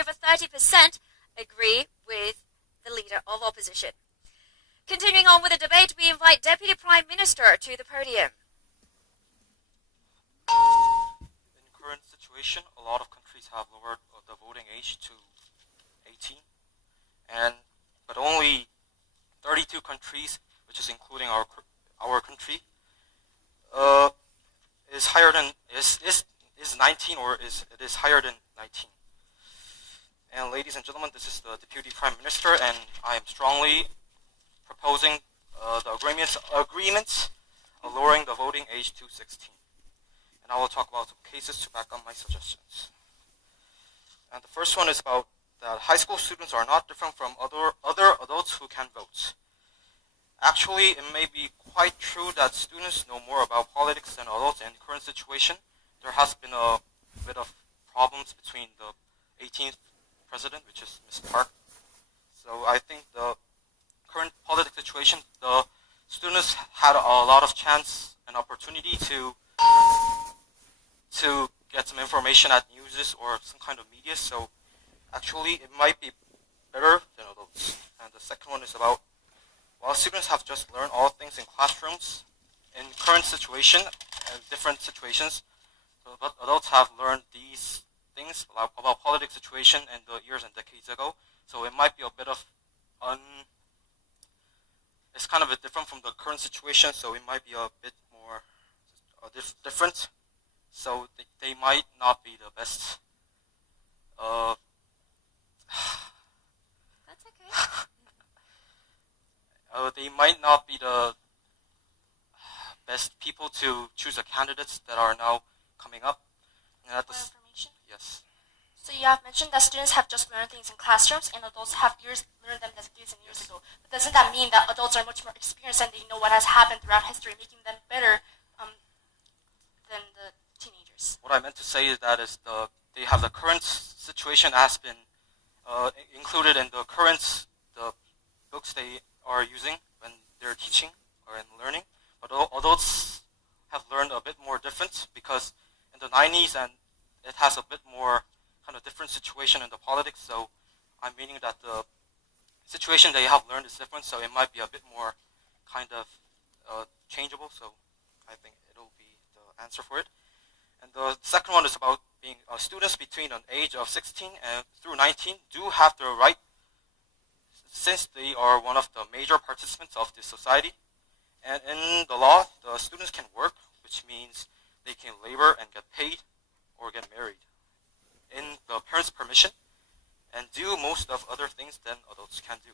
over 30% agree with the leader of opposition. Continuing on with the debate, we invite Deputy Prime Minister to the podium. In current situation, a lot of countries have lowered the voting age to 18, but only 32 countries, which is including our country, is higher than is 19 or it is higher than 19. And ladies and gentlemen, this is the Deputy Prime Minister, and I am strongly proposing the agreements lowering the voting age to 16. And I will talk about some cases to back up my suggestions. And the first one is about that high school students are not different from other adults who can vote. Actually, it may be quite true that students know more about politics than adults. In the current situation, there has been a bit of problems between the 18th president, which is Ms. Park. So I think the current political situation, the students had a lot of chance and opportunity to get some information at news or some kind of media. So actually, it might be better than adults. And the second one is about, while students have just learned all things in classrooms, in current situation and different situations, but adults have learned these things about politics situation in the years and decades ago. So it might be a bit of it's kind of a different from the current situation. So it might be a bit more different. So they might not be the best. That's okay. They might not be the best people to choose the candidates that are now coming up. More information? Yes. So you have mentioned that students have just learned things in classrooms and adults have learned them years and years ago. But doesn't that mean that adults are much more experienced and they know what has happened throughout history, making them better than the teenagers? What I meant to say is that they have the current situation has been included in the books they are using when they're teaching or in learning. But adults have learned a bit more different, because in the 90s and it has a bit more kind of different situation in the politics. So I'm meaning that the situation they have learned is different, so it might be a bit more kind of changeable. So I think it'll be the answer for it. And the second one is about being students between an age of 16 and through 19 do have the right, since they are one of the major participants of this society. And in the law, the students can work, which means they can labor and get paid or get married in the parents' permission and do most of other things than adults can do.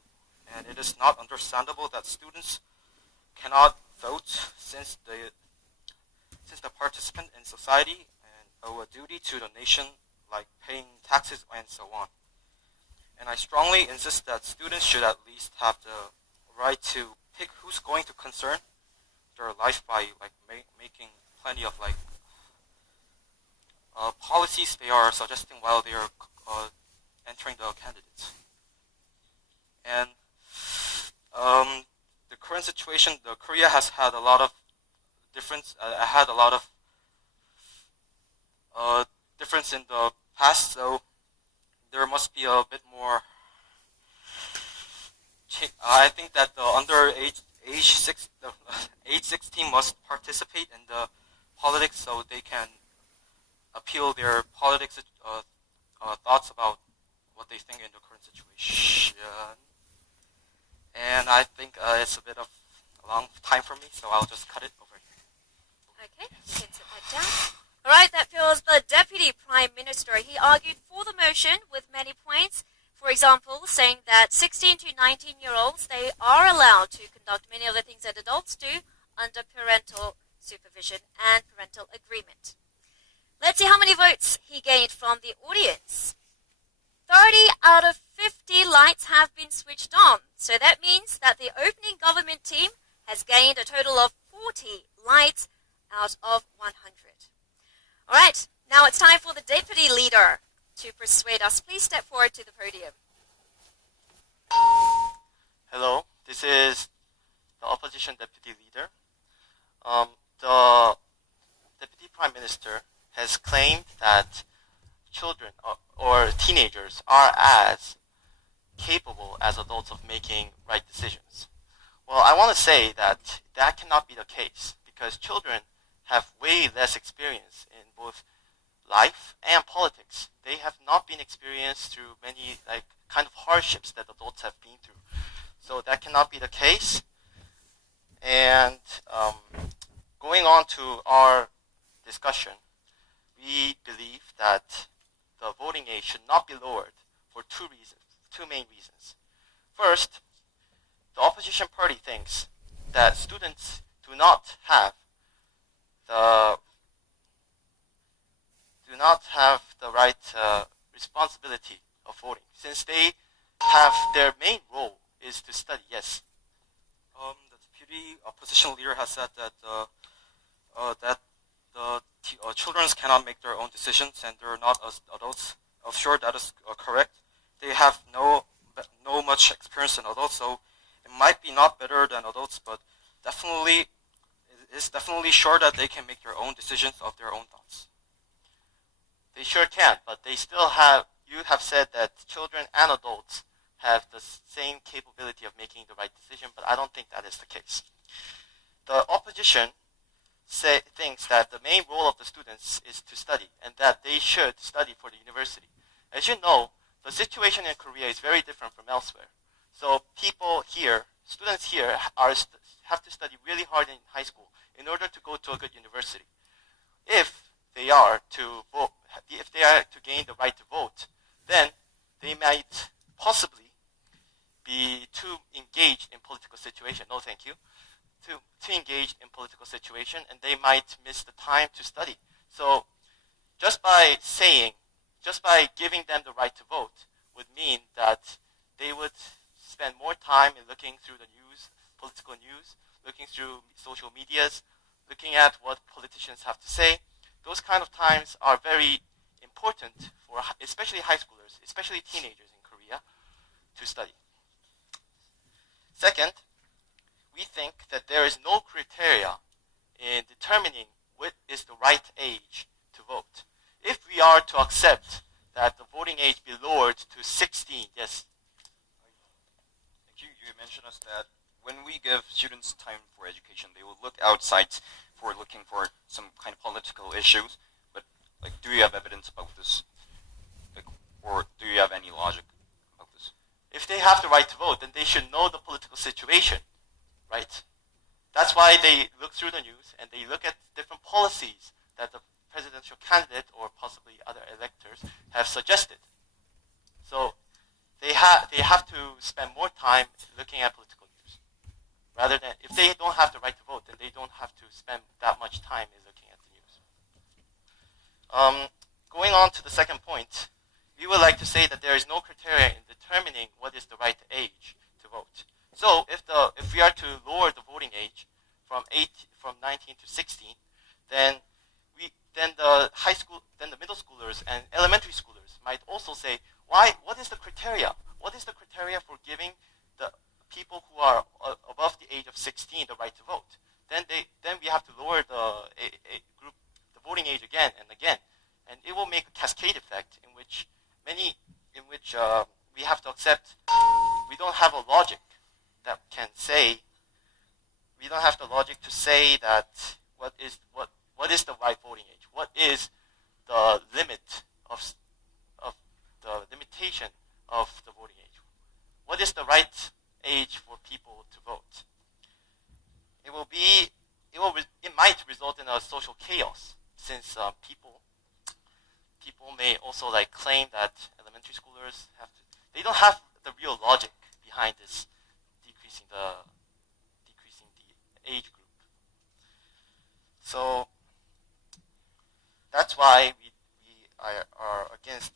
And it is not understandable that students cannot vote, since the participant in society and owe a duty to the nation, like paying taxes and so on. And I strongly insist that students should at least have the right to pick who's going to concern their life by making plenty of policies they are suggesting while they are entering the candidates. And the current situation, Korea has had a lot of difference. Difference in the past, so there must be a bit more. I think that the age 16 must participate in the politics, so they can appeal their politics thoughts about what they think in the current situation. And I think it's a bit of a long time for me, so I'll just cut it over here. Okay, you can sit that down. All right, that was the Deputy Prime Minister. He argued for the motion with many points. For example, saying that 16 to 19-year-olds, they are allowed to conduct many of the things that adults do under parental supervision and parental agreement. Let's see how many votes he gained from the audience. 30 out of 50 lights have been switched on. So that means that the opening government team has gained a total of 40 lights out of 100. All right, now it's time for the deputy leader to persuade us. Please step forward to the podium. Hello, this is the opposition deputy leader. The deputy prime minister has claimed that children or teenagers are as capable as adults of making right decisions. Well, I want to say that that cannot be the case because children have way less experience in both life and politics. They have not been experienced through many kind of hardships that adults have been through. So that cannot be the case. And going on to our discussion, we believe that the voting age should not be lowered for two main reasons. First, the opposition party thinks that students do not have the right responsibility of voting, since they have their main role is to study. Yes. The deputy opposition leader has said that the children cannot make their own decisions and they're not as adults. I'm sure that is correct. They have no much experience than adults, so it might be not better than adults, but definitely it's definitely sure that they can make their own decisions of their own thoughts. They sure can, but they still have. You have said that children and adults have the same capability of making the right decision, but I don't think that is the case. The opposition thinks that the main role of the students is to study, and that they should study for the university. As you know, the situation in Korea is very different from elsewhere. So students here have to study really hard in high school in order to go to a good university. If they are to vote, if they are to gain the right to vote, then they might possibly be too engaged in political situation. No, thank you. Too engaged in political situation, and they might miss the time to study. So, just by giving them the right to vote would mean that they would spend more time in looking through the news, political news, looking through social medias, looking at what politicians have to say. Those kind of times are very important for especially high schoolers, especially teenagers in Korea, to study. Second, we think that there is no criteria in determining what is the right age to vote. If we are to accept that the voting age be lowered to 16, yes. You mentioned us that when we give students time for education, they will look outside for looking for some kind of political issues. But do you have evidence about this, or do you have any logic about this? If they have the right to vote, then they should know the political situation, right? That's why they look through the news and they look at different policies that the presidential candidate or possibly other electors have suggested. So they have to spend more time looking at political news. Rather than, if they don't have the right to vote, then they don't have to spend that much time in looking at the news. Going on to the second point, we would like to say that there is no criteria in determining what is the right age to vote. So if we are to lower the voting age from 19 to 16, then the middle schoolers and elementary schoolers might also say, what is the criteria? What is the criteria for giving the people who are above the age of 16 the right to vote? Then we have to lower the voting age again and again, and it will make a cascade effect in which we have to accept. We don't have a logic that can say. We don't have the logic to say that what is the right voting age? What is the limit of the limitation of the voting age? What is the right age for people to vote? It might result in a social chaos, since people may also claim that elementary schoolers they don't have the real logic behind this decreasing the age group. So that's why we are against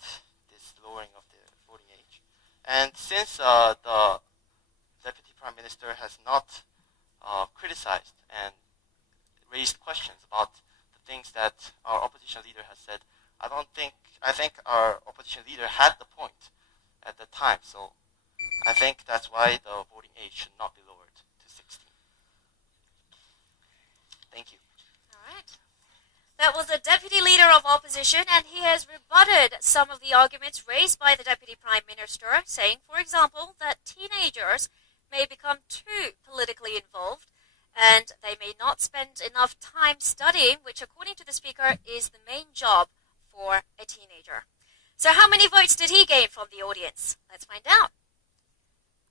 this lowering of the voting age. And since the Deputy Prime Minister has not criticized and raised questions about the things that our opposition leader has said, I think our opposition leader had the point at the time. So I think that's why the voting age should not be lowered to 16. Thank you. All right. That was the deputy leader of opposition, and he has rebutted rebutted some of the arguments raised by the Deputy Prime Minister, saying, for example, that teenagers may become too politically involved and they may not spend enough time studying, which, according to the speaker, is the main job for a teenager. So how many votes did he gain from the audience? Let's find out.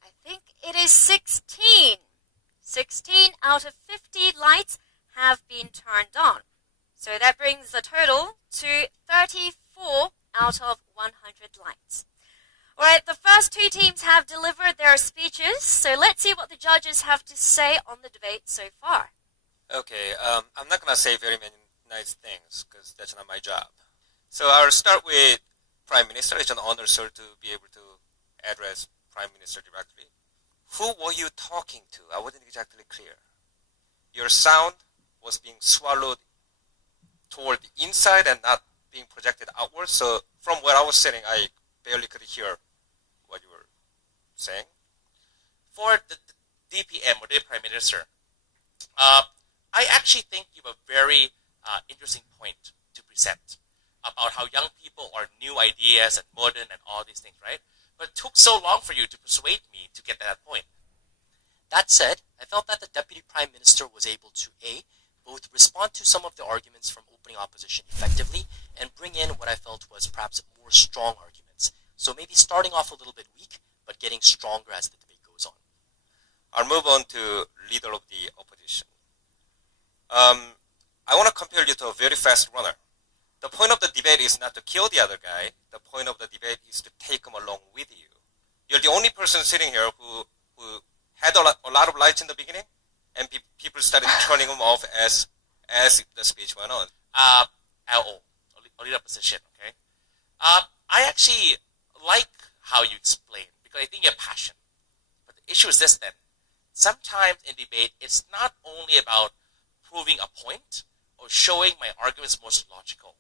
I think it is 16. 16 out of 50 lights have been turned on. So that brings the total to 34 out of 100 lights. All right, the first two teams have delivered their speeches, so let's see what the judges have to say on the debate so far. Okay, I'm not going to say very many nice things because that's not my job. So I'll start with Prime Minister. It's an honor, sir, to be able to address Prime Minister directly. Who were you talking to? I wasn't exactly clear. Your sound was being swallowed toward the inside and not being projected outward. So from where I was sitting, I barely could hear what you were saying. For the DPM, or the Prime Minister, I actually think you have a very interesting point to present about how young people are new ideas and modern and all these things, right? But it took so long for you to persuade me to get to that point. That said, I felt that the Deputy Prime Minister was able to A, both respond to some of the arguments from opening opposition effectively and bring in what I felt was perhaps more strong arguments. So maybe starting off a little bit weak, but getting stronger as the debate goes on. I'll move on to leader of the opposition. I want to compare you to a very fast runner. The point of the debate is not to kill the other guy. The point of the debate is to take him along with you. You're the only person sitting here who had a lot of lights in the beginning, and people started turning them off as the speech went on. LO, a leader position, okay? I actually like how you explain, because I think you have passion. But the issue is this then. Sometimes in debate, it's not only about proving a point or showing my arguments most logical.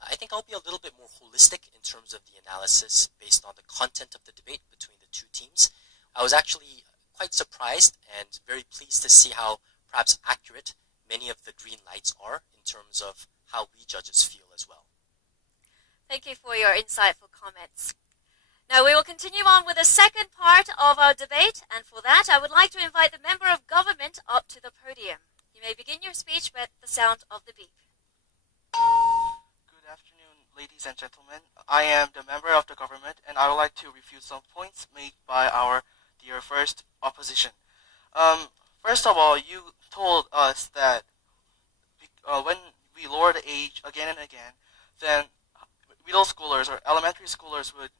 I think I'll be a little bit more holistic in terms of the analysis based on the content of the debate between the two teams. I was actually quite surprised and very pleased to see how perhaps accurate many of the green lights are in terms of how we judges feel as well. Thank you for your insightful comments. Now we will continue on with the second part of our debate, and for that I would like to invite the Member of Government up to the podium. You may begin your speech with the sound of the beep. Good afternoon, ladies and gentlemen. I am the Member of the Government, and I would like to refute some points made by our dear first opposition. First of all, you told us that when we lower the age again and again, then middle schoolers or elementary schoolers would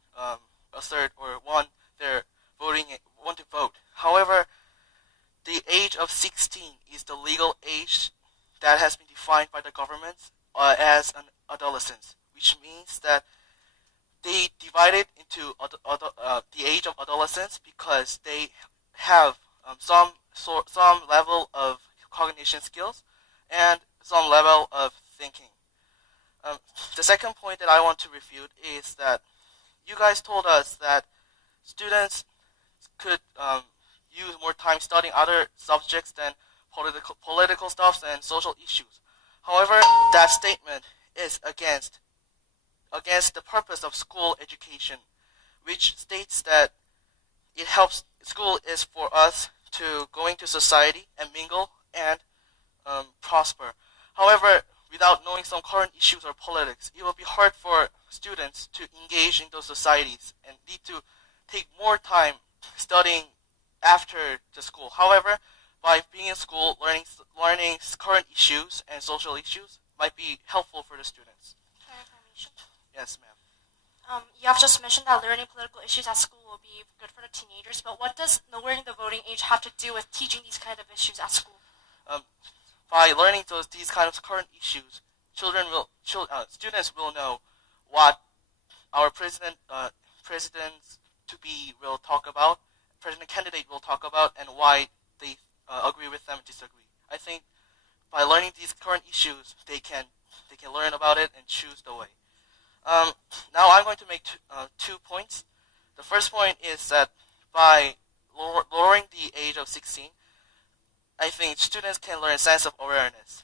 assert or want to vote. However, the age of 16 is the legal age that has been defined by the government as an adolescence, which means that they divide it into the age of adolescence because they have some level of cognition skills and some level of thinking. The second point that I want to refute is that you guys told us that students could use more time studying other subjects than political stuff and social issues. However, that statement is against the purpose of school education, which states that school is for us to go into society and mingle and prosper. However, without knowing some current issues or politics, it will be hard for students to engage in those societies and need to take more time studying after the school. However, by being in school, learning current issues and social issues might be helpful for the students. Information. Yes, ma'am. You have just mentioned that learning political issues at school will be good for the teenagers, but what does lowering the voting age have to do with teaching these kind of issues at school? By learning these kind of current issues, students will know what our president to be will talk about, president candidate will talk about, and why they agree with them and disagree. I think by learning these current issues, they can learn about it and choose the way. Now I'm going to make 2 points. The first point is that by lowering the age of 16, I think students can learn a sense of awareness.